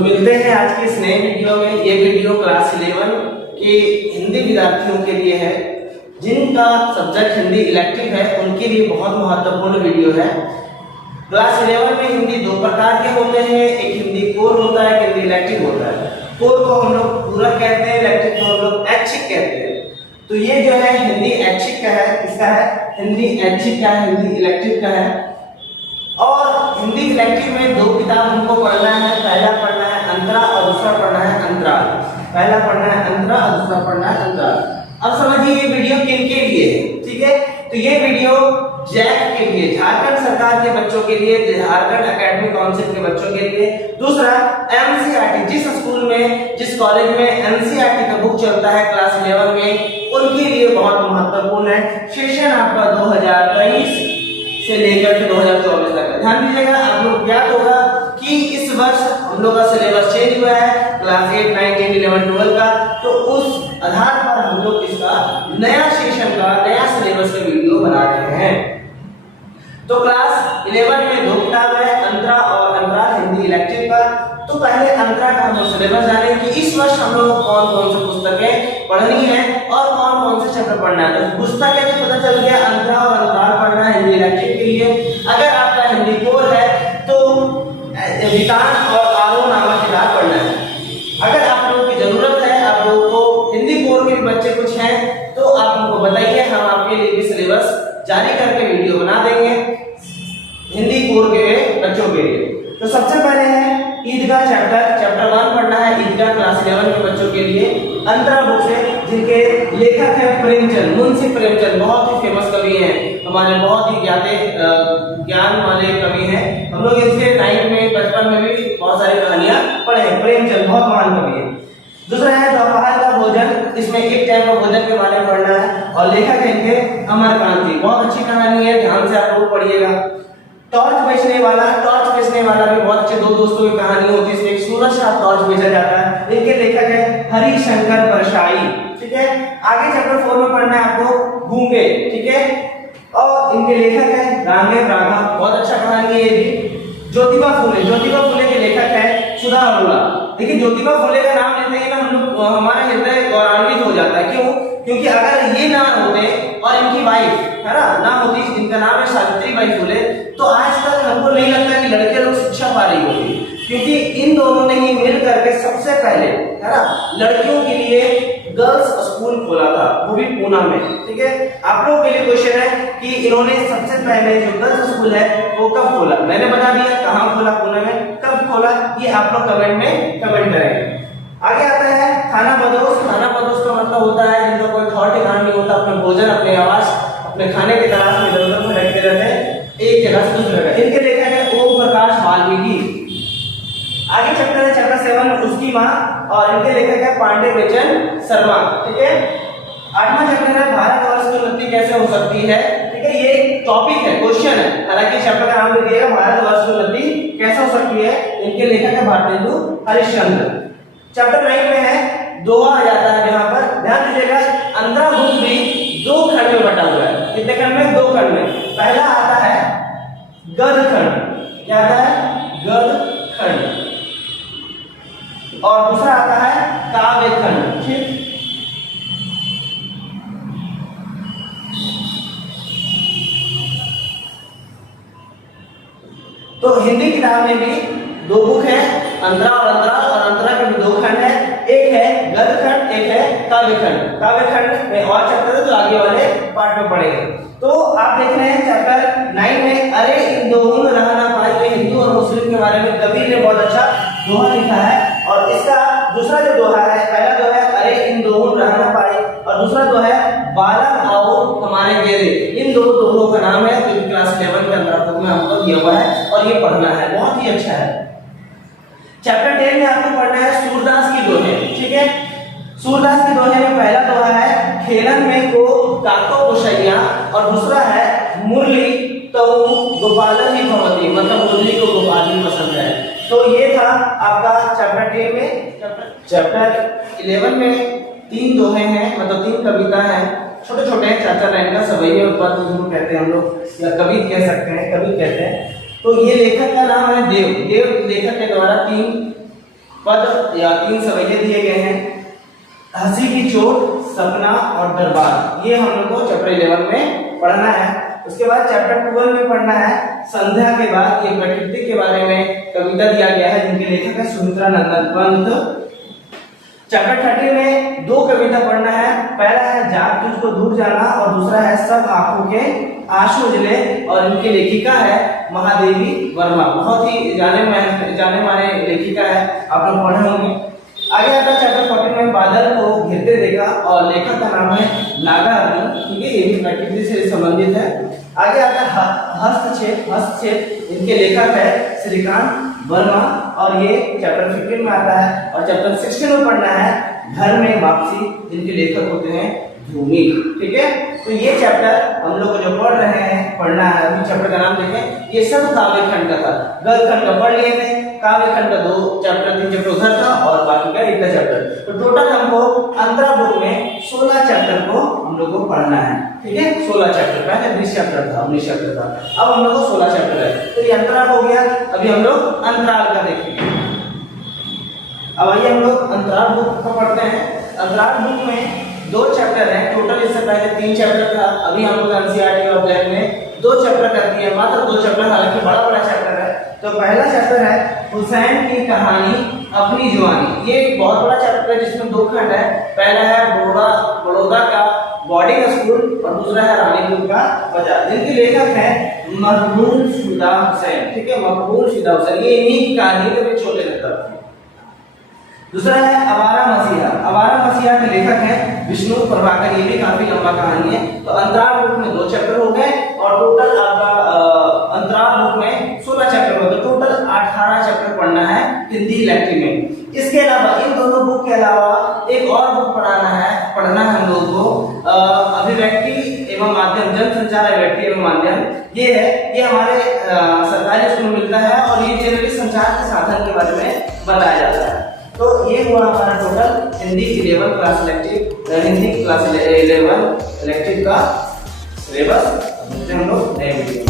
मिलते हैं आज के इस नए वीडियो में। ये वीडियो क्लास 11 के हिंदी विद्यार्थियों के लिए है, जिनका सब्जेक्ट हिंदी इलेक्टिव है, उनके लिए बहुत महत्वपूर्ण वीडियो है। क्लास 11 में हिंदी दो प्रकार के होते हैं, एक हिंदी कोर होता है, एक हिंदी इलेक्टिव होता है। कोर को हम लोग पूरक कहते हैं, इलेक्टिव को हम लोग ऐच्छिक कहते हैं। तो ये जो है हिंदी ऐच्छिक का है, किसका है? हिंदी ऐच्छिक का है, हिंदी इलेक्टिव का है। और हिंदी इलेक्टिव में दो किताब हमको पढ़ना है, पहला पढ़ना है अंतरा और दूसरा पढ़ना है अंतराल। पहला पढ़ना है अंतरा और दूसरा पढ़ना है अंतराल। अब समझिए ये वीडियो किन के लिए है, ठीक है? तो ये वीडियो जैक के लिए, झारखंड सरकार के बच्चों के लिए, झारखंड एकेडमिक काउंसिल के बच्चों के लिए। दूसरा एनसीईआरटी, जिस स्कूल में, जिस कॉलेज में एनसीईआरटी का बुक चलता है क्लास 11 में, उनके लिए बहुत महत्वपूर्ण है। सेशन आपका 2023 से लेकर के 2024 तक है। ध्यान दीजिएगा, आप लोग ज्ञात होगा कि इस वर्ष हम लोग का सिलेबस चेंज हुआ है क्लास 8, 9, 10, 11, 12 का। तो उस आधार पर हम लोग इसका नया सेशन का नया सिलेबस का वीडियो बना रहे हैं। तो क्लास 11 में दो किताब है, अंतरा और अंतराल, हिंदी इलेक्टिव का। तो पहले अंतरा का हम सिलेबस जाने कि इस वर्ष हम लोग कौन कौन सी पुस्तकें पढ़नी है और कौन कौन से चैप्टर पढ़ना है। तो पुस्तकें तो पता चल गया, अंतरा और अंतराल पढ़ना है हिंदी इलेक्टिव के लिए। अगर आपका हिंदी कोर है तो विकास और आरोह नामक किताब पढ़ना है। अगर आप लोगों की जरूरत है, आप लोगों को हिंदी कोर के बच्चे कुछ हैं, तो आप हमको बताइए, हम आपके लिए भी सिलेबस जारी करके वीडियो बना देंगे हिंदी कोर के बच्चों के लिए। तो सबसे पहले है ईदगाह चैप्टर 1 पढ़ना है, ईदगाह क्लास 11 के बच्चों के लिए। अंतरा बुक से, जिनके लेखक है प्रेमचंद, मुंशी प्रेमचंद, बहुत ही फेमस कवि हैं, हमारे बहुत ही ज्ञान वाले कवि हैं। हम लोग इसके टाइम में, बचपन में भी बहुत सारी कहानियां पढ़े हैं। प्रेमचंद बहुत महान कवि है। दूसरा है दोपहर का भोजन, इसमें एक टाइम का भोजन के बारे में पढ़ना है और लेखक है इनके अमरकांति, बहुत अच्छी कहानी है, ध्यान से आप लोग पढ़िएगा। टॉर्च बेचने वाला भी बहुत अच्छे, दो दोस्तों की कहानी होती है, इसमें एक सूरज का टॉर्च बेचा जाता है। इनके लेखक है हरिशंकर परशाई, ठीक है। आगे चैप्टर 4 में पढ़ना है आपको गूंगे, ठीक है, और इनके लेखक है रामदेव राघव, बहुत अच्छा कहानी है ये भी। ज्योतिबा फुले के लेखक है सुधा अरोड़ा। देखिए ज्योतिबा फुले का नाम लेते ही ना हम लोग, हमारा हृदय गौरवान्वित हो जाता है। क्यों? क्योंकि अगर ये ना होते और इनकी वाइफ है ना होती, जिनका नाम है सावित्रीबाई फुले, तो आज तक हमको नहीं लगता कि लड़के लोग शिक्षा पा रही होगी। क्योंकि इन दोनों ने ही मिल करके सबसे पहले, है ना, लड़कियों के लिए गर्ल्स स्कूल खोला था, वो भी पूना में, ठीक है। आप लोगों के लिए क्वेश्चन है कि इन्होंने सबसे पहले जो गर्ल्स स्कूल है वो कब खोला? मैंने बता दिया कहाँ खोला, पूना में। कब खोला ये आप लोग कमेंट में कमेंट करेंगे। आगे आता है खाना बदोश का मतलब होता है जिनका कोई थॉट ठिकाना नहीं होता, अपने भोजन, अपने आवास, अपने खाने की तलाश में इधर-उधर भटकते रहते हैं एक जगह से दूसरी जगह। इनके लेखक है ओम प्रकाश वाल्मीकि। आगे चैप्टर है चैप्टर 7 उसकी माँ, और इनके लेखक है पांडे बेचन शर्मा, ठीक है। 8वां चैप्टर है भारतवर्ष की उन्नति कैसे हो सकती है, ठीक है। ये एक टॉपिक है, क्वेश्चन है, हालांकि चैप्टर का नाम लिखिएगा भारतवर्ष की उन्नति कैसे हो सकती है। इनके लेखक है भारतेंदु हरिश्चंद्र। चैप्टर 9 में है दोहा आ जाता है, जहां पर ध्यान दीजिएगा अंतरा बुक भी 2 खंड में बटा हुआ है। कितने खंड में? 2 खंड में। पहला आता है गद्य खंड, क्या आता है? गद्य खंड, और दूसरा आता है काव्य खंड, ठीक। तो हिंदी किताब में भी 2 बुक है, अंतरा और अंतरा के भी 2 खंड है। एक है गद्य खंड, एक है काव्य खंड। काव्य खंड में और चैप्टर है, तो आगे वाले पार्ट में पढ़ेंगे। तो आप देख रहे हैं चैप्टर 9 में अरे इन दोनों रह ना पाए, तो हिंदू और मुस्लिम के बारे में कबीर ने बहुत अच्छा दोहा लिखा है। और इसका दूसरा जो दोहा है, पहला दोहा है अरे इन दोनों रह ना पाए, और दूसरा दोहा है बालक आओ हमारे गेरे। इन दो दोहों का नाम है, जो क्लास 11 के अंदर में हमको दिया हुआ है और ये पढ़ना है, बहुत ही अच्छा है। चैप्टर 10 में आपको पढ़ना है सूरदास की दोहे, ठीक है। सूरदास की दोहे में पहला दोहा है खेलन में को काको गोसैया, और दूसरा है मुरली तो गोपालन ही भवती, मतलब मुरली को गोपाल ही पसंद है। तो ये था आपका चैप्टर 10 में। चैप्टर 11 में 3 दोहे हैं, मतलब 3 कविता हैं, छोटे छोटे हैं, 4-4 लाइन का सवैया उत्पाद जिनको कहते हैं हम लोग, या कवित कह सकते हैं, कवित कहते हैं। तो ये लेखक का नाम है देव लेखक के द्वारा 3 पद या 3 सवैये दिए गए हैं। हंसी की चोट, सपना और दरबार, ये हम लोग को चैप्टर 11 में पढ़ना है। उसके बाद चैप्टर 12 में पढ़ना है संध्या के बाद ये प्रकृति के बारे में कविता दिया गया है जिनके लेखक है सुमित्रा नंदन पंत। चैप्टर 30 में 2 कविता पढ़ना है। पहला है जाग तुझको दूर जाना और दूसरा है सब आंखों के आंसू उजले और इनकी लेखिका है महादेवी वर्मा। बहुत ही जाने माने लेखिका है, आप लोग पढ़े होंगे। आगे आता है चैप्टर 14 में बादल को घिरते देखा और लेखक का नाम है नागार्जुन, ठीक है, ये भी प्रकृति से संबंधित है। आगे आता है हस्तक्षेप, इनके लेखक है श्रीकांत वर्मा और ये चैप्टर 15 में आता है। और चैप्टर 16 में पढ़ना है घर में वापसी, जिनके लेखक होते हैं भूमि, ठीक है। तो ये चैप्टर हम लोग जो पढ़ रहे हैं पढ़ना है, अभी चैप्टर का नाम देखें, ये सब काव्य खंड का था। गद्य खंड का पढ़ लिए थे, काव्य खंड का 2 चैप्टर 3 चैप्टर उधर था और बाकी का 1 चैप्टर। तो टोटल हमको अंतरा बुक में 16 चैप्टर को हम लोग को पढ़ना है, ठीक है। 16 चैप्टर, पहले 20 चैप्टर था, 19 चैप्टर था, अब हम लोग को 16 चैप्टर है। तो ये अंतरा हो गया। अभी हम लोग अंतराल का देखेंगे। अब आइए हम लोग अंतराल बुक को पढ़ते हैं। अंतराल बुक में 2 चैप्टर हैं टोटल, इससे पहले 3 चैप्टर था। अभी हम लोग एनसीईआरटी और ब्लैक में 2 चैप्टर कर दिए, मात्र 2 चैप्टर, हालांकि बड़ा चैप्टर है। तो पहला चैप्टर है हुसैन की कहानी अपनी जवानी। ये बहुत बड़ा चैप्टर है जिसमें 2 खंड है। पहला है बड़ौदा का बोर्डिंग स्कूल और दूसरा है रानीपुर का बाजार, जिनके लेखक है मकबूल शुदा हुसैन, ठीक है, मकबूल शुदा हुसैन। ये इन्हीं की कहानी है, छोटे लगता। दूसरा है आवारा मसीहा। आवारा मसीहा के लेखक हैं विष्णु प्रभाकर, ये भी काफी लंबा कहानी है। तो अंतराल बुक में 2 चैप्टर हो गए और टोटल आपका अंतराल बुक में 16 चैप्टर हो गए। टोटल 18 चैप्टर पढ़ना है हिंदी इलेक्टिव में। इसके अलावा इन दोनों बुक के अलावा एक और बुक पढ़ना है हम लोग को, अभिव्यक्ति एवं माध्यम, जनसंचार अभिव्यक्ति एवं माध्यम। ये है, ये हमारे सरकारी स्कूल में मिलता है और ये जनरली संचार के साधन के बारे में बताया जाता है। तो ये हुआ हमारा total Hindi 11 class elective, Hindi class 11 elective का सिलेबस। हम लोग नए वीडियो